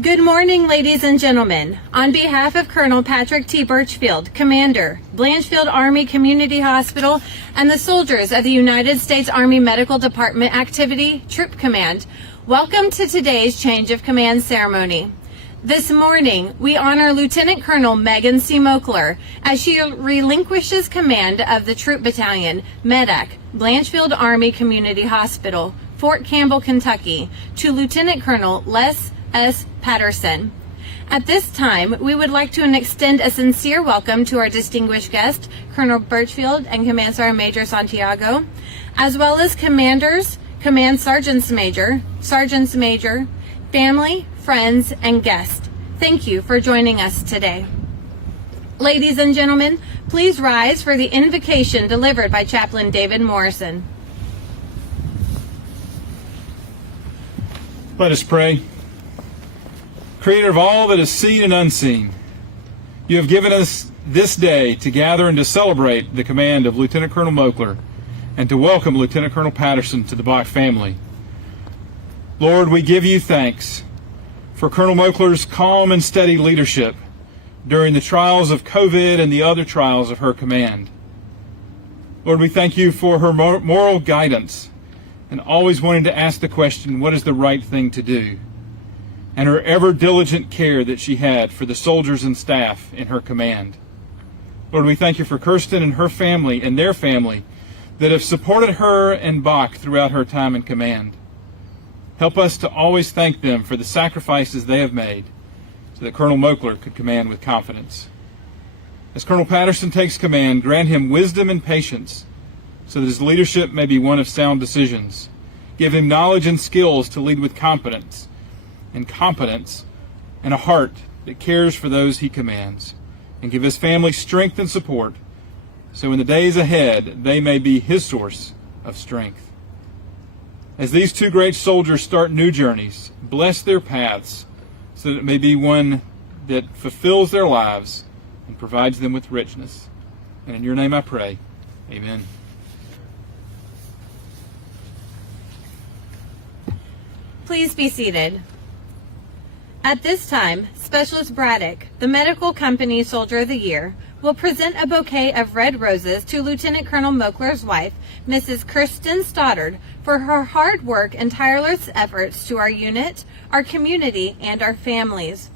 Good morning, ladies and gentlemen. On behalf of Colonel Patrick T. Birchfield, Commander, Blanchfield Army Community Hospital, and the soldiers of the United States Army Medical Department Activity Troop Command, welcome to today's change of command ceremony. This morning, we honor Lieutenant Colonel Megan C. Moakler as she relinquishes command of the Troop Battalion, MEDAC, Blanchfield Army Community Hospital, Fort Campbell, Kentucky, to Lieutenant Colonel Les S. Patterson. At this time, we would like to extend a sincere welcome to our distinguished guest, Colonel Birchfield and Command Sergeant Major Santiago, as well as commanders, Command Sergeants Major, family, friends, and guests. Thank you for joining us today. Ladies and gentlemen, please rise for the invocation delivered by Chaplain David Morrison. Let us pray. Creator of all that is seen and unseen, you have given us this day to gather and to celebrate the command of Lieutenant Colonel Moakler and to welcome Lieutenant Colonel Patterson to the BACH family. Lord, we give you thanks for Colonel Moakler's calm and steady leadership during the trials of COVID and the other trials of her command. Lord, we thank you for her moral guidance and always wanting to ask the question, what is the right thing to do? And her ever diligent care that she had for the soldiers and staff in her command. Lord, we thank you for Kirsten and her family and their family that have supported her and BACH throughout her time in command. Help us to always thank them for the sacrifices they have made so that Colonel Moakler could command with confidence. As Colonel Patterson takes command, grant him wisdom and patience so that his leadership may be one of sound decisions. Give him knowledge and skills to lead with competence and a heart that cares for those he commands. And give his family strength and support so in the days ahead they may be his source of strength. As these two great soldiers start new journeys, bless their paths so that it may be one that fulfills their lives and provides them with richness. And in your name I pray, amen. Please be seated. At this time, Specialist Braddock, the Medical Company Soldier of the Year, will present a bouquet of red roses to Lieutenant Colonel Moakler's wife, Mrs. Kirsten Stoddard, for her hard work and tireless efforts to our unit, our community, and our families.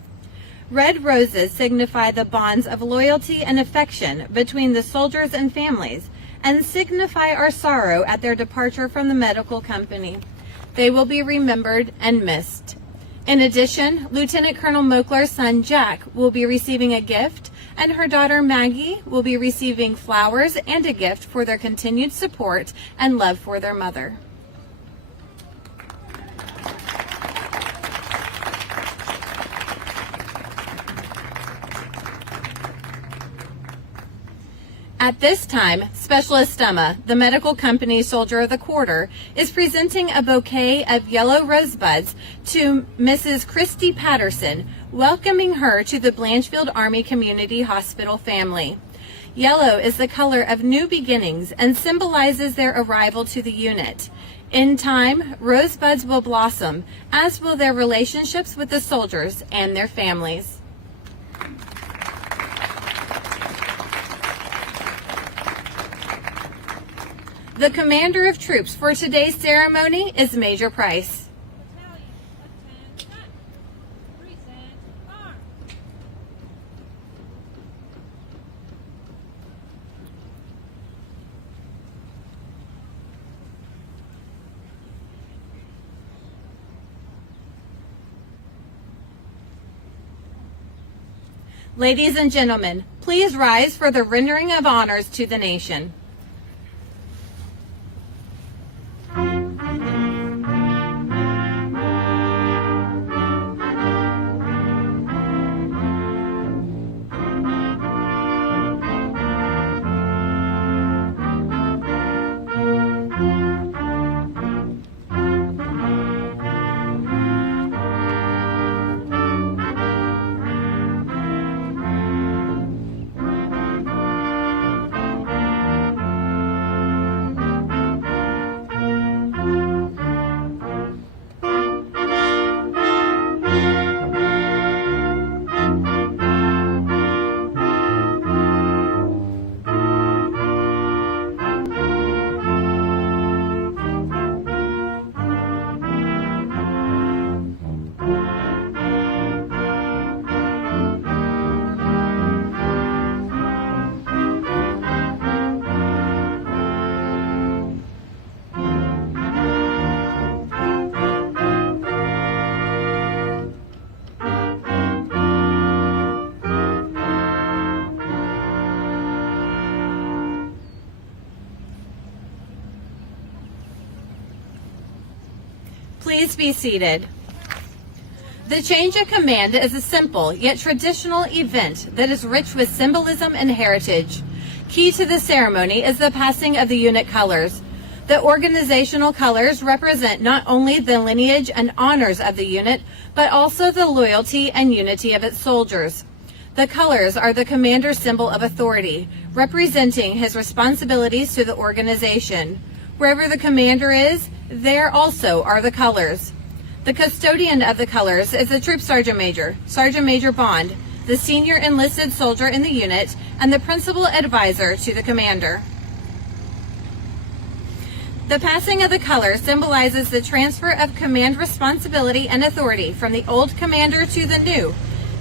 Red roses signify the bonds of loyalty and affection between the soldiers and families, and signify our sorrow at their departure from the medical company. They will be remembered and missed. In addition, Lieutenant Colonel Moakler's son Jack will be receiving a gift, and her daughter Maggie will be receiving flowers and a gift for their continued support and love for their mother. At this time, Specialist Emma, the Medical Company Soldier of the Quarter, is presenting a bouquet of yellow rosebuds to Mrs. Christy Patterson, welcoming her to the Blanchfield Army Community Hospital family. Yellow is the color of new beginnings and symbolizes their arrival to the unit. In time, rosebuds will blossom, as will their relationships with the soldiers and their families. The commander of troops for today's ceremony is Major Price. Ladies and gentlemen, please rise for the rendering of honors to the nation. Please be seated. The change of command is a simple yet traditional event that is rich with symbolism and heritage. Key to the ceremony is the passing of the unit colors. The organizational colors represent not only the lineage and honors of the unit, but also the loyalty and unity of its soldiers. The colors are the commander's symbol of authority, representing his responsibilities to the organization. Wherever the commander is, there also are the colors. The custodian of the colors is the Troop Sergeant Major, Sergeant Major Bond, the senior enlisted soldier in the unit, and the principal advisor to the commander. The passing of the colors symbolizes the transfer of command responsibility and authority from the old commander to the new,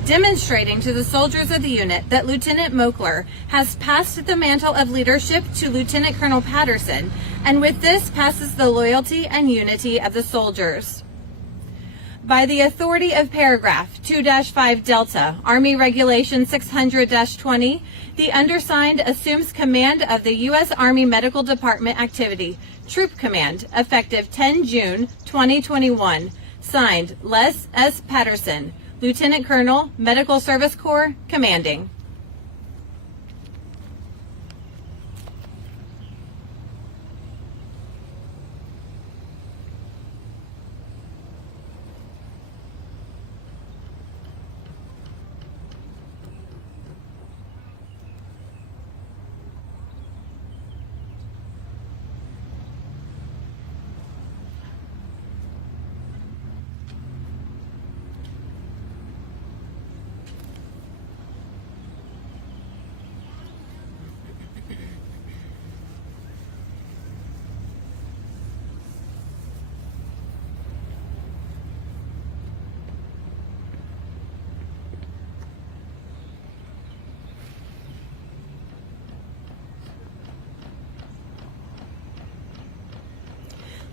demonstrating to the soldiers of the unit that Lieutenant Moakler has passed the mantle of leadership to Lieutenant Colonel Patterson, and with this passes the loyalty and unity of the soldiers. By the authority of paragraph 2-5 Delta, Army Regulation 600-20, the undersigned assumes command of the U.S. Army Medical Department activity, Troop Command, effective 10 June 2021. Signed, Les S. Patterson, Lieutenant Colonel, Medical Service Corps, Commanding.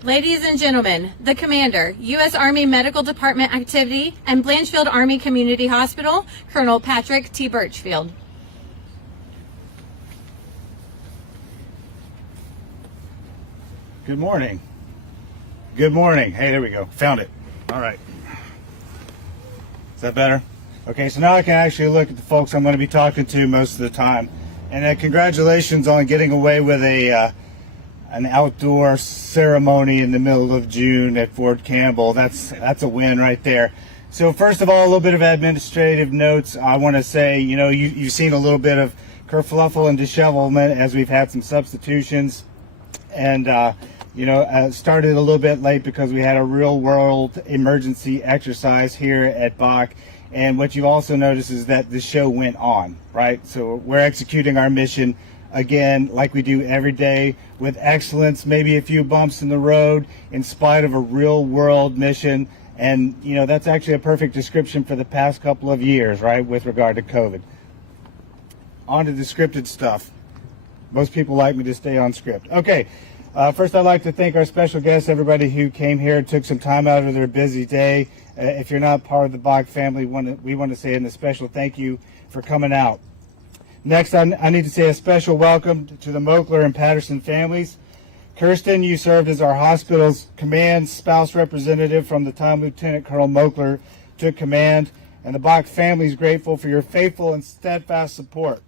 Ladies and gentlemen, the Commander, U.S. Army Medical Department Activity, and Blanchfield Army Community Hospital, Colonel Patrick T. Birchfield. Good morning. Good morning. Hey, there we go. Found it. All right. Is that better? Okay, so now I can actually look at the folks I'm going to be talking to most of the time. And congratulations on getting away with an outdoor ceremony in the middle of June at Fort Campbell. That's a win right there. So first of all, a little bit of administrative notes. I want to say, you know, you've seen a little bit of kerfluffle and dishevelment as we've had some substitutions. And, started a little bit late because we had a real world emergency exercise here at BACH. And what you also notice is that the show went on, right? So we're executing our mission again, like we do every day, with excellence, maybe a few bumps in the road, in spite of a real world mission. And, you know, that's actually a perfect description for the past couple of years, right, with regard to COVID. On to the scripted stuff. Most people like me to stay on script. Okay, first I'd like to thank our special guests, everybody who came here, took some time out of their busy day. If you're not part of the BACH family, we want to say a special thank you for coming out. Next, I need to say a special welcome to the Moakler and Patterson families. Kirsten, you served as our hospital's command spouse representative from the time Lieutenant Colonel Moakler took command, and the BACH family is grateful for your faithful and steadfast support.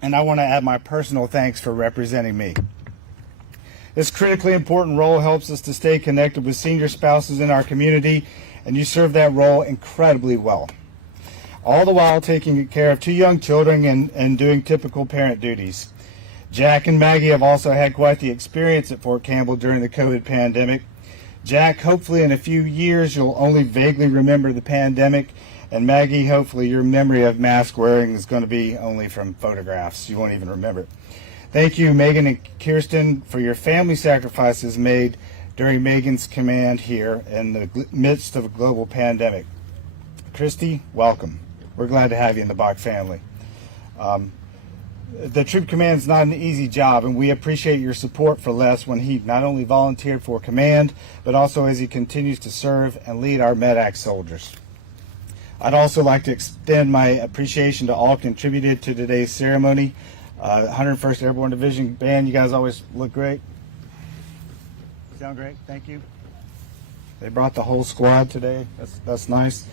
And I want to add my personal thanks for representing me. This critically important role helps us to stay connected with senior spouses in our community, and you serve that role incredibly well. All the while taking care of two young children and doing typical parent duties. Jack and Maggie have also had quite the experience at Fort Campbell during the COVID pandemic. Jack, hopefully in a few years you'll only vaguely remember the pandemic, and Maggie, hopefully your memory of mask wearing is going to be only from photographs. You won't even remember it. Thank you, Megan and Kirsten, for your family sacrifices made during Megan's command here in the midst of a global pandemic. Christy, welcome. We're glad to have you in the BACH family. The Troop Command is not an easy job, and we appreciate your support for Les when he not only volunteered for command, but also as he continues to serve and lead our MEDAC soldiers. I'd also like to extend my appreciation to all contributed to today's ceremony. 101st Airborne Division Band, you guys always look great. Sound great, thank you. They brought the whole squad today. That's nice.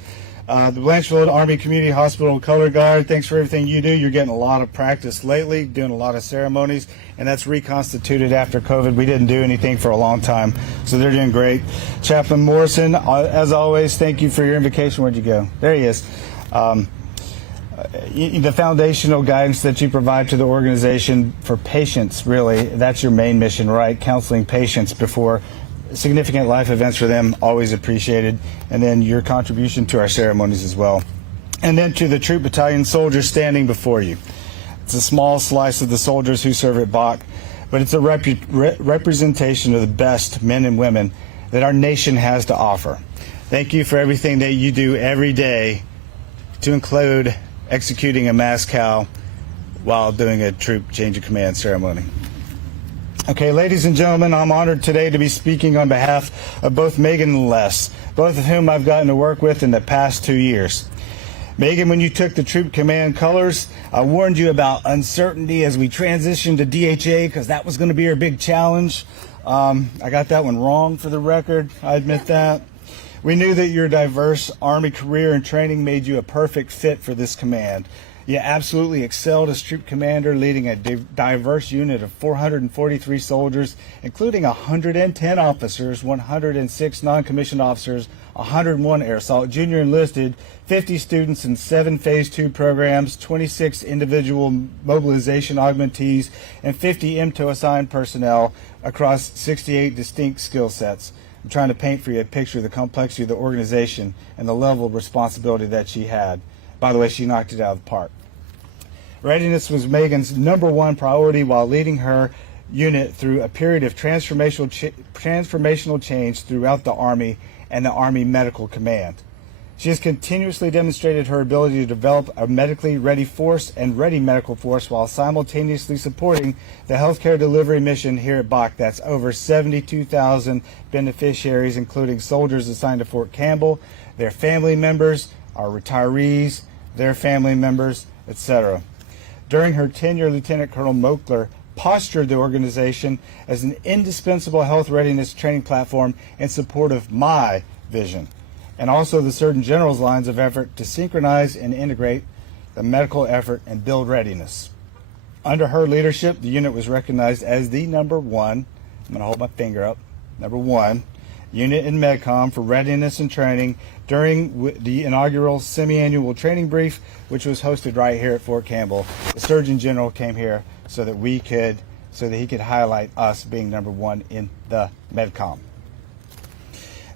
The Blanchfield Army Community Hospital Color Guard, thanks for everything you do. You're getting a lot of practice lately, doing a lot of ceremonies, and that's reconstituted after COVID. We didn't do anything for a long time, so they're doing great. Chaplain Morrison, as always, thank you for your invocation. Where'd you go? There he is. The foundational guidance that you provide to the organization for patients, really, that's your main mission, right? Counseling patients before significant life events for them, always appreciated. And then your contribution to our ceremonies as well. And then to the troop battalion soldiers standing before you. It's a small slice of the soldiers who serve at BACH, but it's a representation of the best men and women that our nation has to offer. Thank you for everything that you do every day, to include executing a mass cow while doing a troop change of command ceremony. Okay, ladies and gentlemen, I'm honored today to be speaking on behalf of both Megan and Les, both of whom I've gotten to work with in the past 2 years. Megan, when you took the troop command colors, I warned you about uncertainty as we transitioned to DHA, because that was going to be our big challenge. I got that one wrong, for the record. I admit that. We knew that your diverse Army career and training made you a perfect fit for this command. You absolutely excelled as troop commander, leading a diverse unit of 443 soldiers, including 110 officers, 106 non-commissioned officers, 101 air assault junior enlisted, 50 students in 7 Phase 2 programs, 26 individual mobilization augmentees, and 50 MTO assigned personnel across 68 distinct skill sets. I'm trying to paint for you a picture of the complexity of the organization and the level of responsibility that she had. By the way, she knocked it out of the park. Readiness was Megan's #1 priority while leading her unit through a period of transformational change throughout the Army and the Army Medical Command. She has continuously demonstrated her ability to develop a medically ready force and ready medical force while simultaneously supporting the healthcare delivery mission here at BACH. That's over 72,000 beneficiaries, including soldiers assigned to Fort Campbell, their family members, our retirees, their family members, etc. During her tenure, Lieutenant Colonel Moakler postured the organization as an indispensable health readiness training platform in support of my vision, and also the Surgeon General's lines of effort to synchronize and integrate the medical effort and build readiness. Under her leadership, the unit was recognized as the #1, I'm going to hold my finger up, #1 unit in MedCom for readiness and training during the inaugural semi-annual training brief, which was hosted right here at Fort Campbell. The Surgeon General came here so that he could highlight us being #1 in the MedCom.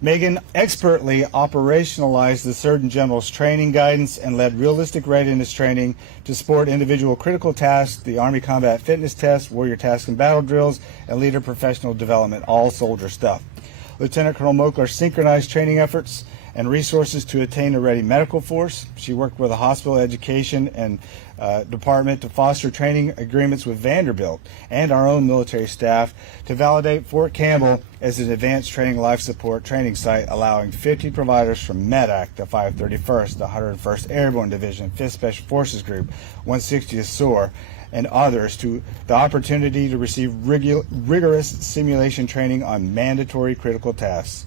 Megan expertly operationalized the Surgeon General's training guidance and led realistic readiness training to support individual critical tasks, the Army Combat Fitness Test, warrior tasks and battle drills, and leader professional development, all soldier stuff. Lieutenant Colonel Moakler synchronized training efforts and resources to attain a ready medical force. She worked with the hospital education and department to foster training agreements with Vanderbilt and our own military staff to validate Fort Campbell as an advanced training life support training site, allowing 50 providers from MEDAC, the 531st, the 101st Airborne Division, 5th Special Forces Group, 160th SOAR, and others to the opportunity to receive rigorous simulation training on mandatory critical tasks.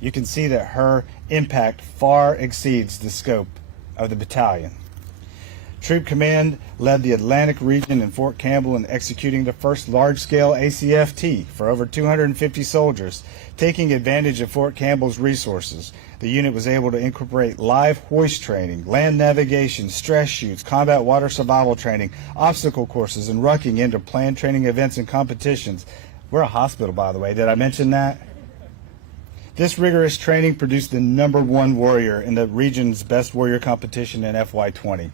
You can see that her impact far exceeds the scope of the battalion. Troop Command led the Atlantic region in Fort Campbell in executing the first large-scale ACFT for over 250 soldiers. Taking advantage of Fort Campbell's resources, the unit was able to incorporate live hoist training, land navigation, stress chutes, combat water survival training, obstacle courses, and rucking into planned training events and competitions. We're a hospital, by the way. Did I mention that? This rigorous training produced the #1 warrior in the region's best warrior competition in FY20.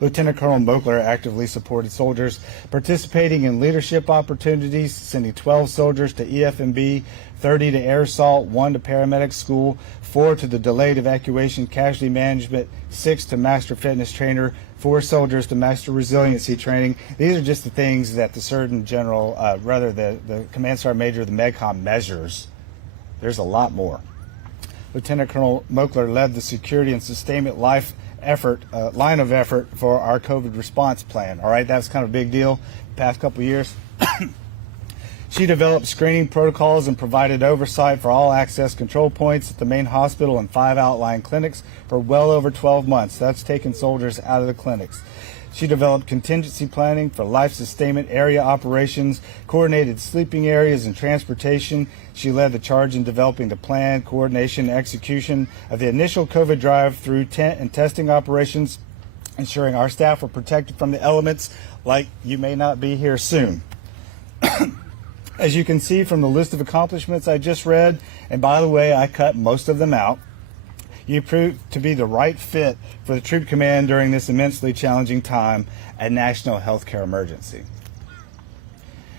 Lieutenant Colonel Moakler actively supported soldiers participating in leadership opportunities, sending 12 soldiers to EFMB, 30 to air assault, 1 to paramedic school, 4 to the delayed evacuation casualty management, 6 to master fitness trainer, 4 soldiers to master resiliency training. These are just the things that the Surgeon General, the Command Sergeant Major of the MedCom measures. There's a lot more. Lieutenant Colonel Moakler led the security and sustainment line of effort for our COVID response plan. All right, that's kind of a big deal the past couple of years. She developed screening protocols and provided oversight for all access control points at the main hospital and 5 outlying clinics for well over 12 months. That's taking soldiers out of the clinics. She developed contingency planning for life sustainment area operations, coordinated sleeping areas and transportation. She led the charge in developing the plan, coordination, and execution of the initial COVID drive through tent and testing operations, ensuring our staff were protected from the elements like you may not be here soon. As you can see from the list of accomplishments I just read, and by the way, I cut most of them out, you proved to be the right fit for the Troop Command during this immensely challenging time, a national healthcare emergency.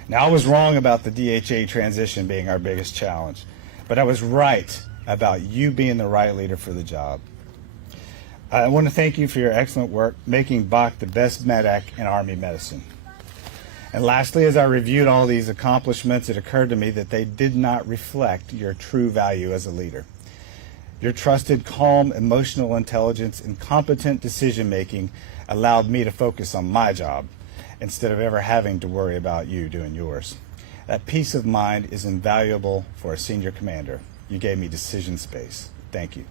Now, I was wrong about the DHA transition being our biggest challenge, but I was right about you being the right leader for the job. I want to thank you for your excellent work making BACH the best medic in Army medicine. And lastly, as I reviewed all these accomplishments, it occurred to me that they did not reflect your true value as a leader. Your trusted, calm, emotional intelligence and competent decision-making allowed me to focus on my job instead of ever having to worry about you doing yours. That peace of mind is invaluable for a senior commander. You gave me decision space. Thank you.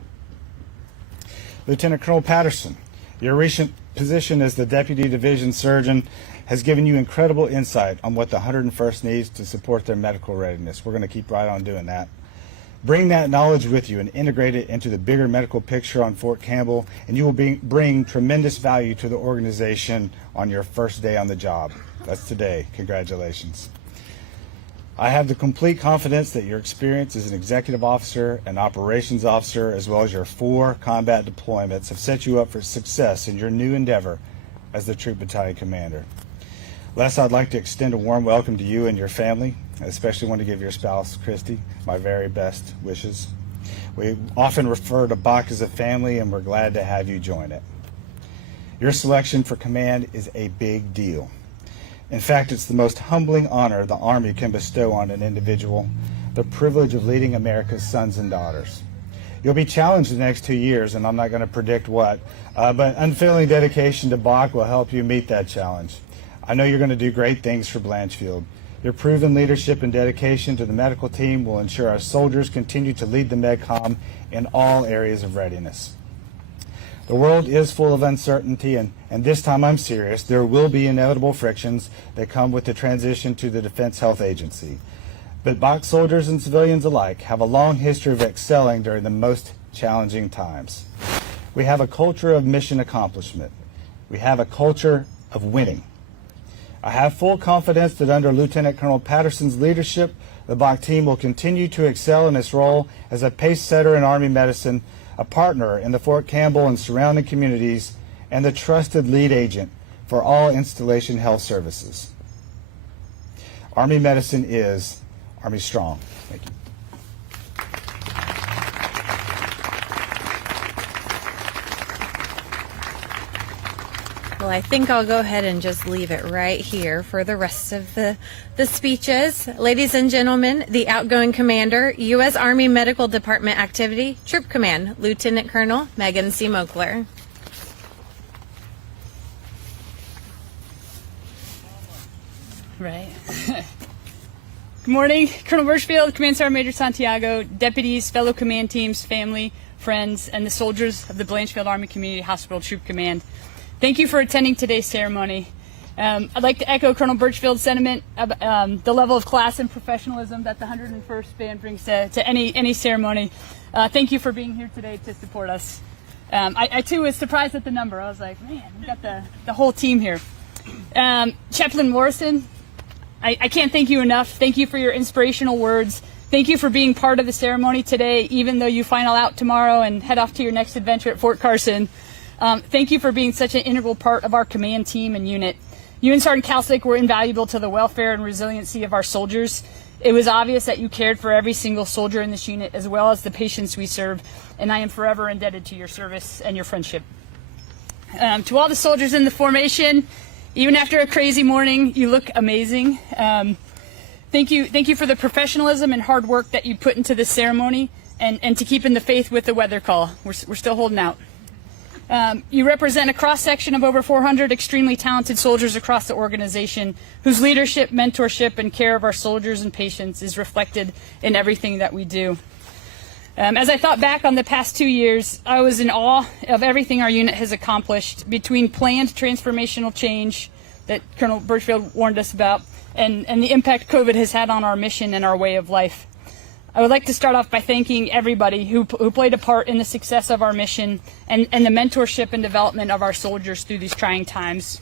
Lieutenant Colonel Patterson, your recent position as the Deputy Division Surgeon has given you incredible insight on what the 101st needs to support their medical readiness. We're going to keep right on doing that. Bring that knowledge with you and integrate it into the bigger medical picture on Fort Campbell, and you will bring tremendous value to the organization on your first day on the job. That's today. Congratulations. I have the complete confidence that your experience as an executive officer and operations officer, as well as your 4 combat deployments, have set you up for success in your new endeavor as the Troop Battalion Commander. Les, I'd like to extend a warm welcome to you and your family. I especially want to give your spouse, Christy, my very best wishes. We often refer to BACH as a family, and we're glad to have you join it. Your selection for command is a big deal. In fact, it's the most humbling honor the Army can bestow on an individual, the privilege of leading America's sons and daughters. You'll be challenged the next 2 years, and I'm not going to predict what, but unfailing dedication to BACH will help you meet that challenge. I know you're going to do great things for Blanchfield. Your proven leadership and dedication to the medical team will ensure our soldiers continue to lead the MedCom in all areas of readiness. The world is full of uncertainty, and this time I'm serious. There will be inevitable frictions that come with the transition to the Defense Health Agency. But BACH soldiers and civilians alike have a long history of excelling during the most challenging times. We have a culture of mission accomplishment. We have a culture of winning. I have full confidence that under Lieutenant Colonel Patterson's leadership, the BACH team will continue to excel in its role as a pace setter in Army medicine, a partner in the Fort Campbell and surrounding communities, and the trusted lead agent for all installation health services. Army medicine is Army strong. Thank you. Well, I think I'll go ahead and just leave it right here for the rest of the speeches. Ladies and gentlemen, the Outgoing Commander, U.S. Army Medical Department Activity, Troop Command, Lieutenant Colonel Megan C. Moakler. Right. Good morning, Colonel Blanchfield, Command Sergeant Major Santiago, deputies, fellow command teams, family, friends, and the soldiers of the Blanchfield Army Community Hospital Troop Command. Thank you for attending today's ceremony. I'd like to echo Colonel Birchfield's sentiment about the level of class and professionalism that the 101st Band brings to any ceremony. Thank you for being here today to support us. I too was surprised at the number. I was like, man, we got the whole team here. Chaplain Morrison, I can't thank you enough. Thank you for your inspirational words. Thank you for being part of the ceremony today, even though you final out tomorrow and head off to your next adventure at Fort Carson. Thank you for being such an integral part of our command team and unit. You and Sergeant Kalsick were invaluable to the welfare and resiliency of our soldiers. It was obvious that you cared for every single soldier in this unit as well as the patients we serve, and I am forever indebted to your service and your friendship. To all the soldiers in the formation, even after a crazy morning, you look amazing. Thank you for the professionalism and hard work that you put into this ceremony and to keeping the faith with the weather call. We're still holding out. You represent a cross-section of over 400 extremely talented soldiers across the organization whose leadership, mentorship, and care of our soldiers and patients is reflected in everything that we do. As I thought back on the past 2 years, I was in awe of everything our unit has accomplished between planned transformational change that Colonel Birchfield warned us about and the impact COVID has had on our mission and our way of life. I would like to start off by thanking everybody who played a part in the success of our mission and the mentorship and development of our soldiers through these trying times.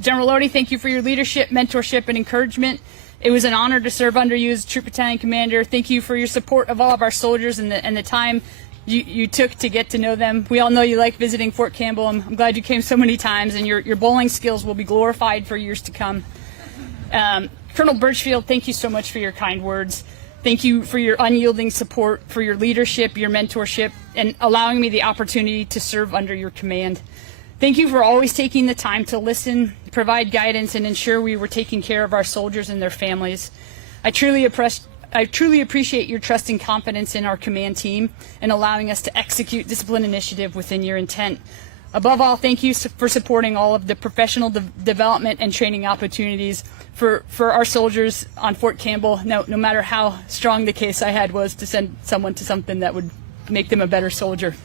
General Lodi, thank you for your leadership, mentorship, and encouragement. It was an honor to serve under you as Troop Battalion Commander. Thank you for your support of all of our soldiers and the time you took to get to know them. We all know you like visiting Fort Campbell. I'm glad you came so many times, and your bowling skills will be glorified for years to come. Colonel Birchfield, thank you so much for your kind words. Thank you for your unyielding support, for your leadership, your mentorship, and allowing me the opportunity to serve under your command. Thank you for always taking the time to listen, provide guidance, and ensure we were taking care of our soldiers and their families. I truly appreciate your trust and confidence in our command team and allowing us to execute discipline initiative within your intent. Above all, thank you for supporting all of the professional development and training opportunities for our soldiers on Fort Campbell, no matter how strong the case I had was to send someone to something that would make them a better soldier.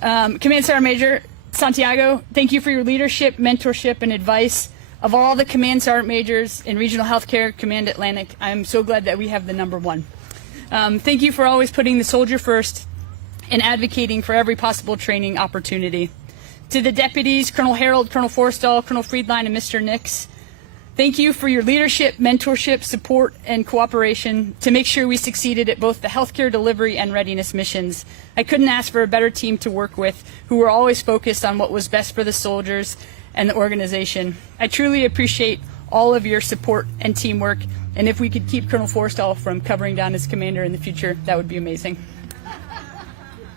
Command Sergeant Major Santiago, thank you for your leadership, mentorship, and advice. Of all the Command Sergeant Majors in Regional Healthcare Command Atlantic, I'm so glad that we have the #1. Thank you for always putting the soldier first and advocating for every possible training opportunity. To the deputies, Colonel Harold, Colonel Forstall, Colonel Friedline, and Mr. Nix, thank you for your leadership, mentorship, support, and cooperation to make sure we succeeded at both the healthcare delivery and readiness missions. I couldn't ask for a better team to work with, who were always focused on what was best for the soldiers and the organization. I truly appreciate all of your support and teamwork, and if we could keep Colonel Forstall from covering down as commander in the future, that would be amazing.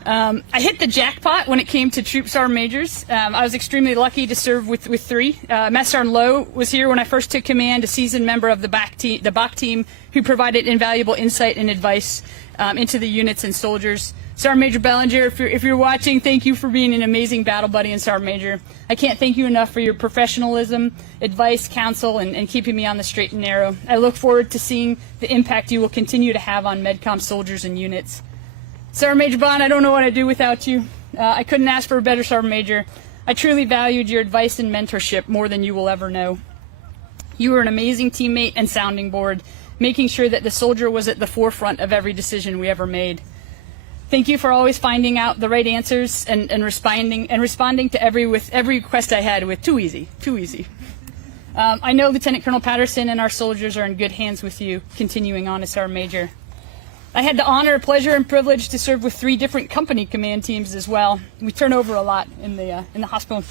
I hit the jackpot when it came to Troop Sergeant Majors. I was extremely lucky to serve with 3. Master Sergeant Lowe was here when I first took command, a seasoned member of the BACH team who provided invaluable insight and advice into the units and soldiers. Sergeant Major Bellinger, if you're watching, thank you for being an amazing battle buddy and Sergeant Major. I can't thank you enough for your professionalism, advice, counsel, and keeping me on the straight and narrow. I look forward to seeing the impact you will continue to have on MedCom soldiers and units. Sergeant Major Bond, I don't know what I'd do without you. I couldn't ask for a better Sergeant Major. I truly valued your advice and mentorship more than you will ever know. You were an amazing teammate and sounding board, making sure that the soldier was at the forefront of every decision we ever made. Thank you for always finding out the right answers and responding to every request I had with too easy. I know Lieutenant Colonel Patterson and our soldiers are in good hands with you, continuing on as Sergeant Major. I had the honor, pleasure, and privilege to serve with 3 different company command teams as well. We turn over a lot in the hospital,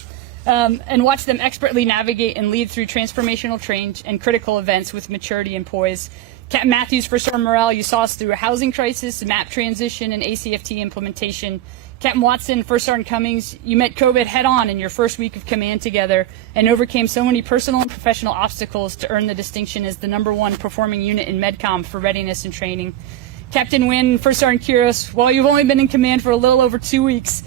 and watch them expertly navigate and lead through transformational change and critical events with maturity and poise. Captain Matthews, First Sergeant Morrell, you saw us through a housing crisis, MAP transition, and ACFT implementation. Captain Watson, First Sergeant Cummings, you met COVID head-on in your first week of command together and overcame so many personal and professional obstacles to earn the distinction as the #1 performing unit in MedCom for readiness and training. Captain Wynn, First Sergeant Kuros, while you've only been in command for a little over 2 weeks,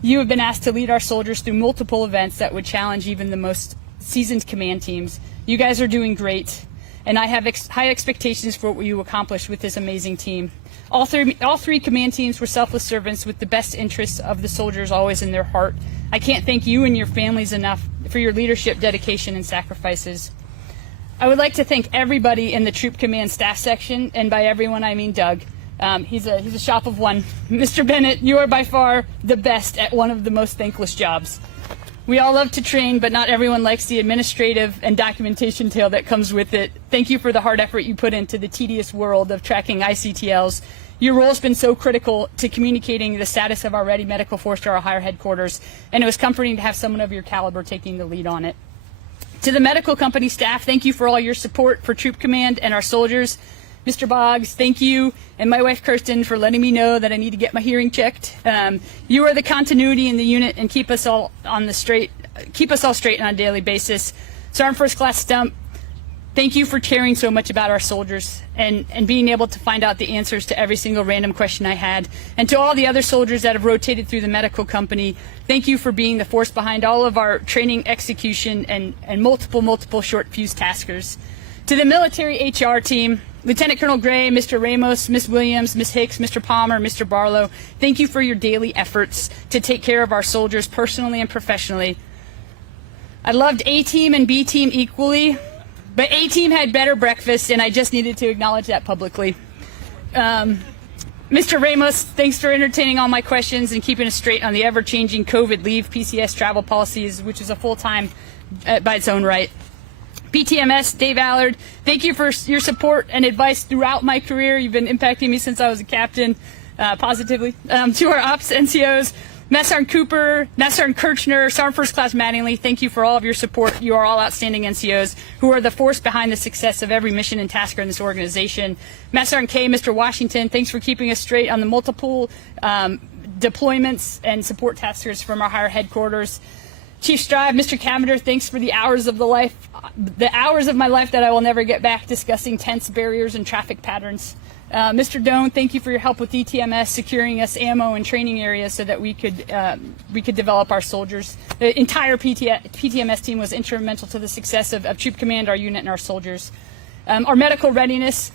you have been asked to lead our soldiers through multiple events that would challenge even the most seasoned command teams. You guys are doing great, and I have high expectations for what you accomplish with this amazing team. All three command teams were selfless servants with the best interests of the soldiers always in their heart. I can't thank you and your families enough for your leadership, dedication, and sacrifices. I would like to thank everybody in the Troop Command staff section, and by everyone I mean Doug. He's a shop of one. Mr. Bennett, you are by far the best at one of the most thankless jobs. We all love to train, but not everyone likes the administrative and documentation tail that comes with it. Thank you for the hard effort you put into the tedious world of tracking ICTLs. Your role has been so critical to communicating the status of our ready medical force to our higher headquarters, and it was comforting to have someone of your caliber taking the lead on it. To the medical company staff, thank you for all your support for Troop Command and our soldiers. Mr. Boggs, thank you, and my wife Kirsten for letting me know that I need to get my hearing checked. You are the continuity in the unit and keep us all straight on a daily basis. Sergeant First Class Stump, Thank you for caring so much about our soldiers and being able to find out the answers to every single random question I had. And to all the other soldiers that have rotated through the medical company, thank you for being the force behind all of our training, execution, and multiple short fuse taskers. To the military HR team, Lieutenant Colonel Gray, Mr. Ramos, Ms. Williams, Ms. Hicks, Mr. Palmer, Mr. Barlow, thank you for your daily efforts to take care of our soldiers personally and professionally. I loved A-Team and B-Team equally, but A-Team had better breakfast, and I just needed to acknowledge that publicly. Mr. Ramos, thanks for entertaining all my questions and keeping us straight on the ever-changing COVID leave PCS travel policies, which is a full-time by its own right. BTMS, Dave Allard, thank you for your support and advice throughout my career. You've been impacting me since I was a captain, positively. To our ops NCOs, Mess Sergeant Cooper, Mess Sergeant Kirchner, Sergeant First Class Mattingly, thank you for all of your support. You are all outstanding NCOs who are the force behind the success of every mission and tasker in this organization. Mess Sergeant K, Mr. Washington, thanks for keeping us straight on the multiple deployments and support taskers from our higher headquarters. Chief Strive, Mr. Cavender, thanks for the hours of my life that I will never get back discussing tents, barriers, and traffic patterns. Mr. Doan, thank you for your help with DTMS, securing us ammo and training areas so that we could develop our soldiers. The entire PTMS team was instrumental to the success of Troop Command, our unit, and our soldiers. Our medical readiness,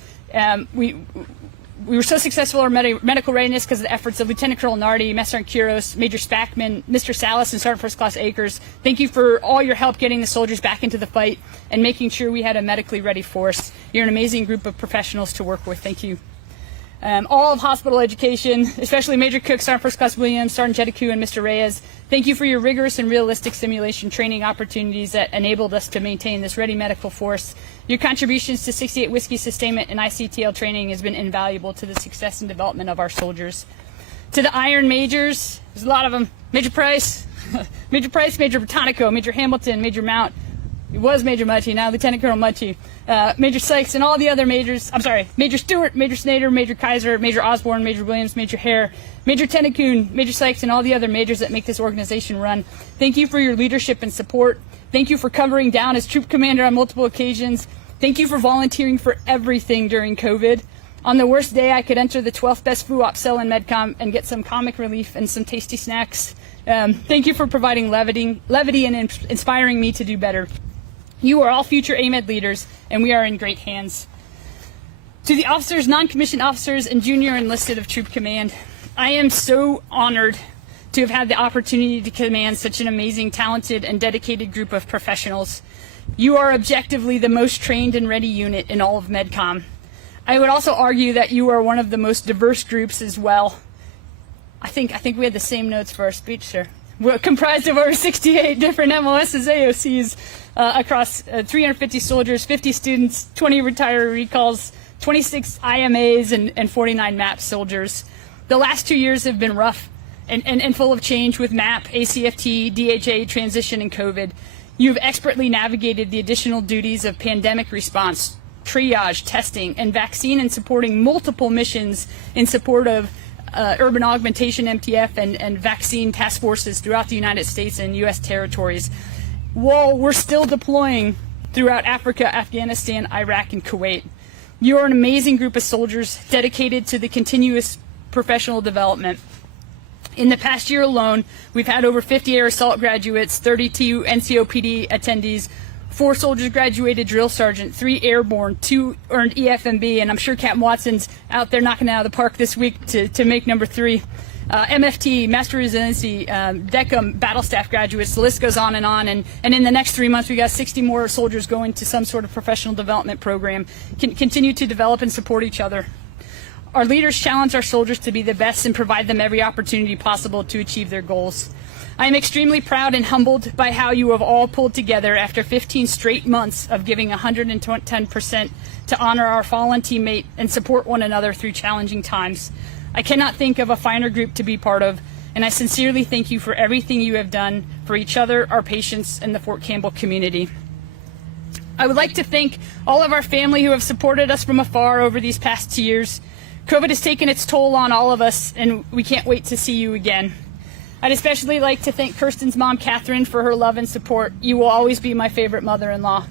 we were so successful in our medical readiness because of the efforts of Lieutenant Colonel Nardi, Master Sergeant Kuros, Major Spackman, Mr. Salas, and Sergeant First Class Akers. Thank you for all your help getting the soldiers back into the fight and making sure we had a medically ready force. You're an amazing group of professionals to work with. Thank you. All of hospital education, especially Major Cook, Sergeant First Class Williams, Sergeant Jetiku, and Mr. Reyes. Thank you for your rigorous and realistic simulation training opportunities that enabled us to maintain this ready medical force. Your contributions to 68 Whiskey Sustainment and ICTL training has been invaluable to the success and development of our soldiers. To the Iron Majors, there's a lot of them. Major Price, Major Botanico, Major Hamilton, Major Mount. He was Major Mutchie, now Lieutenant Colonel Mutchie. Major Sykes and all the other majors, Major Stewart, Major Snader, Major Kaiser, Major Osborne, Major Williams, Major Hare, Major Tennecoon, Major Sykes, and all the other majors that make this organization run. Thank you for your leadership and support. Thank you for covering down as Troop Commander on multiple occasions. Thank you for volunteering for everything during COVID. On the worst day, I could enter the 12th best FUOP cell in MedCom and get some comic relief and some tasty snacks. Thank you for providing levity and inspiring me to do better. You are all future AMED leaders, and we are in great hands. To the officers, non-commissioned officers, and junior enlisted of Troop Command, I am so honored to have had the opportunity to command such an amazing, talented, and dedicated group of professionals. You are objectively the most trained and ready unit in all of MedCom. I would also argue that you are one of the most diverse groups as well. I think we had the same notes for our speech, sir. We're comprised of over 68 different MOSs, AOCs, across 350 soldiers, 50 students, 20 retiree recalls, 26 IMAs, and 49 MAP soldiers. The last 2 years have been rough and full of change with MAP, ACFT, DHA, transition, and COVID. You've expertly navigated the additional duties of pandemic response, triage, testing, and vaccine, and supporting multiple missions in support of urban augmentation, MTF, and vaccine task forces throughout the United States and U.S. territories, while we're still deploying throughout Africa, Afghanistan, Iraq, and Kuwait. You are an amazing group of soldiers dedicated to the continuous professional development. In the past year alone, we've had over 50 air assault graduates, 32 NCOPD attendees, 4 soldiers graduated drill sergeant, 3 airborne, 2 earned EFMB, and I'm sure Captain Watson's out there knocking it out of the park this week to make number 3. MFT, Master Resiliency, DECM, Battle Staff graduates, the list goes on, and in the next 3 months we got 60 more soldiers going to some sort of professional development program. Continue to develop and support each other. Our leaders challenge our soldiers to be the best and provide them every opportunity possible to achieve their goals. I am extremely proud and humbled by how you have all pulled together after 15 straight months of giving 110% to honor our fallen teammate and support one another through challenging times. I cannot think of a finer group to be part of, and I sincerely thank you for everything you have done for each other, our patients, and the Fort Campbell community. I would like to thank all of our family who have supported us from afar over these past 2 years. COVID has taken its toll on all of us, and we can't wait to see you again. I'd especially like to thank Kirsten's mom, Catherine, for her love and support. You will always be my favorite mother-in-law.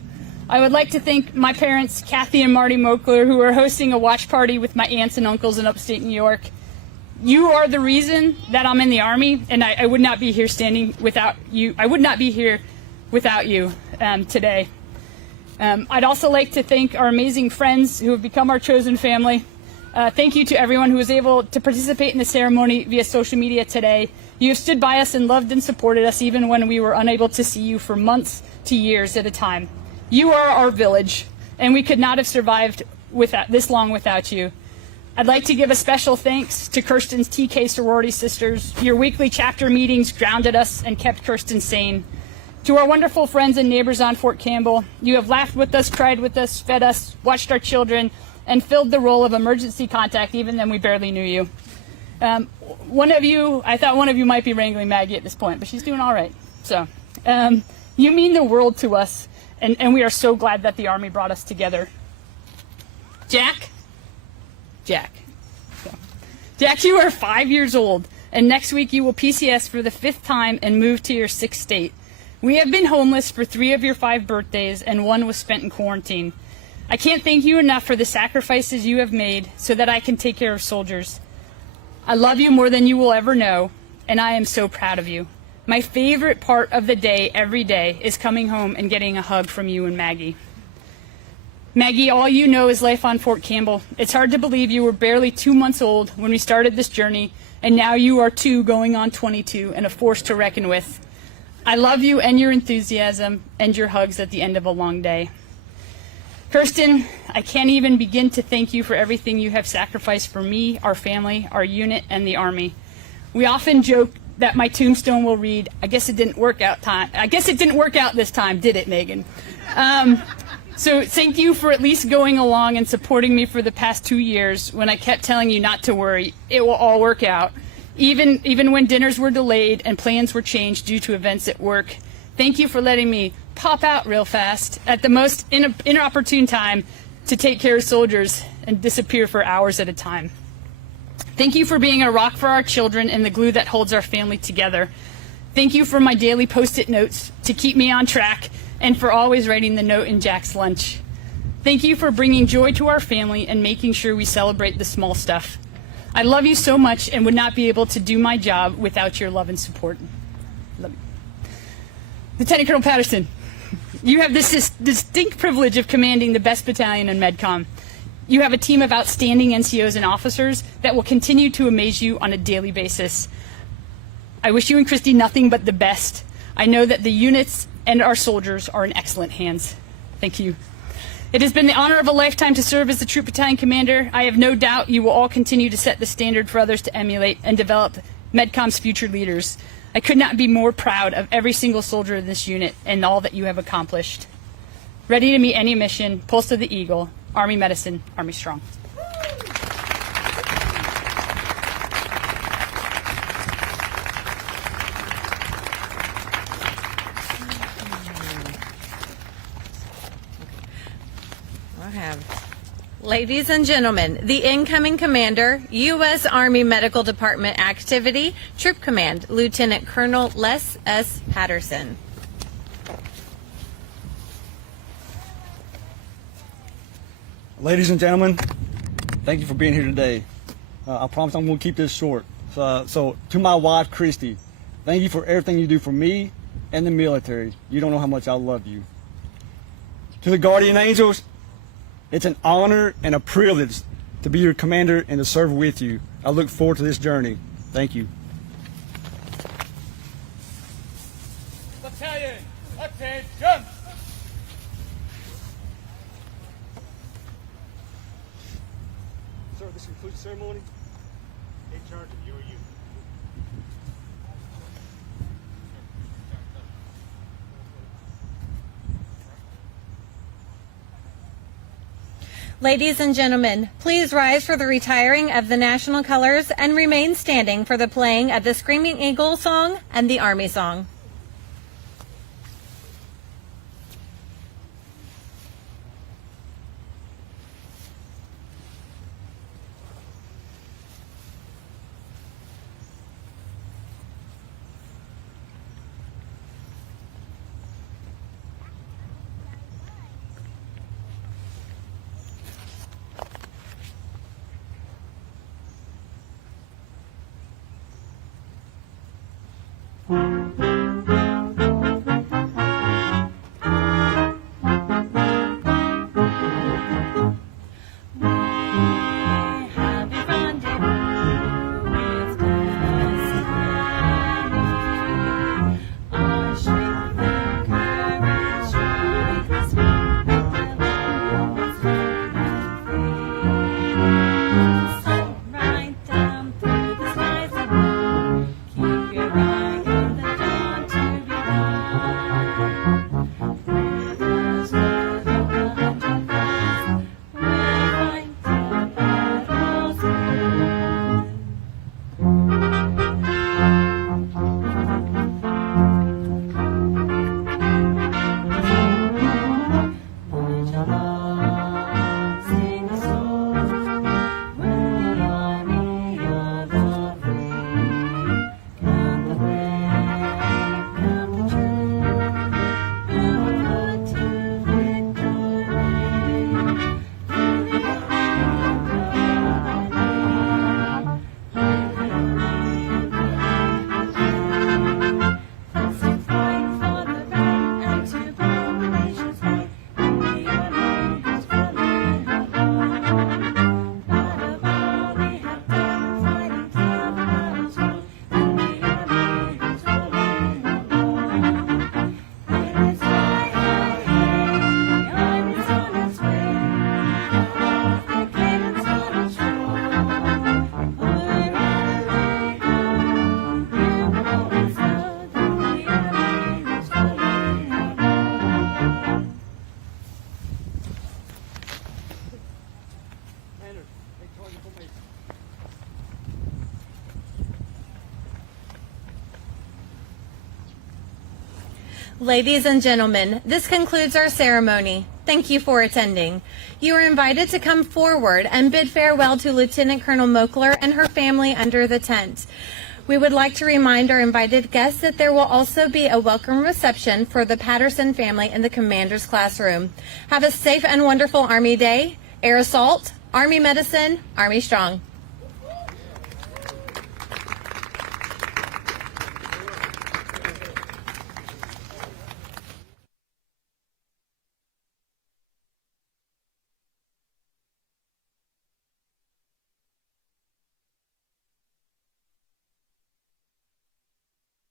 I would like to thank my parents, Kathy and Marty Moakler, who are hosting a watch party with my aunts and uncles in upstate New York. You are the reason that I'm in the Army, and I would not be here standing without you. I would not be here without you today. I'd also like to thank our amazing friends who have become our chosen family. Thank you to everyone who was able to participate in the ceremony via social media today. You have stood by us and loved and supported us even when we were unable to see you for months to years at a time. You are our village, and we could not have survived this long without you. I'd like to give a special thanks to Kirsten's TK sorority sisters. Your weekly chapter meetings grounded us and kept Kirsten sane. To our wonderful friends and neighbors on Fort Campbell, you have laughed with us, cried with us, fed us, watched our children, and filled the role of emergency contact even then we barely knew you. I thought one of you might be wrangling Maggie at this point, but she's doing all right. So, you mean the world to us, and we are so glad that the Army brought us together. Jack, you are 5 years old, and next week you will PCS for the 5th time and move to your 6th state. We have been homeless for 3 of your 5 birthdays, and 1 was spent in quarantine. I can't thank you enough for the sacrifices you have made so that I can take care of soldiers. I love you more than you will ever know, and I am so proud of you. My favorite part of the day, every day, is coming home and getting a hug from you and Maggie. Maggie, all you know is life on Fort Campbell. It's hard to believe you were barely 2 months old when we started this journey, and now you are 2 going on 22 and a force to reckon with. I love you and your enthusiasm and your hugs at the end of a long day. Kirsten, I can't even begin to thank you for everything you have sacrificed for me, our family, our unit, and the Army. We often joke that my tombstone will read, I guess it didn't work out this time, did it, Megan? So thank you for at least going along and supporting me for the past 2 years when I kept telling you not to worry, it will all work out. Even when dinners were delayed and plans were changed due to events at work. Thank you for letting me pop out real fast at the most inopportune time to take care of soldiers and disappear for hours at a time. Thank you for being a rock for our children and the glue that holds our family together. Thank you for my daily Post-it notes to keep me on track and for always writing the note in Jack's lunch. Thank you for bringing joy to our family and making sure we celebrate the small stuff. I love you so much and would not be able to do my job without your love and support. Love you. Lieutenant Colonel Patterson, you have this distinct privilege of commanding the best battalion in MedCom. You have a team of outstanding NCOs and officers that will continue to amaze you on a daily basis. I wish you and Christy nothing but the best. I know that the units and our soldiers are in excellent hands. Thank you. It has been the honor of a lifetime to serve as the Troop Battalion Commander. I have no doubt you will all continue to set the standard for others to emulate and develop MedCom's future leaders. I could not be more proud of every single soldier in this unit and all that you have accomplished. Ready to meet any mission, Pulse of the Eagle, Army Medicine, Army Strong. Ladies and gentlemen, the incoming commander, U.S. Army Medical Department Activity, Troop Command, Lieutenant Colonel Les S. Patterson. Ladies and gentlemen, thank you for being here today. I promise I'm going to keep this short. So to my wife, Christy, thank you for everything you do for me and the military. You don't know how much I love you. To the Guardian Angels, it's an honor and a privilege to be your commander and to serve with you. I look forward to this journey. Thank you. Battalion, attention! Sir, this concludes the ceremony. In charge of your unit. Ladies and gentlemen, please rise for the retiring of the national colors and remain standing for the playing of the Screaming Eagle song and the Army song. Ladies and gentlemen, this concludes our ceremony. Thank you for attending. You are invited to come forward and bid farewell to Lieutenant Colonel Moakler and her family under the tent. We would like to remind our invited guests that there will also be a welcome reception for the Patterson family in the commander's classroom. Have a safe and wonderful Army Day. Air Assault, Army Medicine, Army Strong.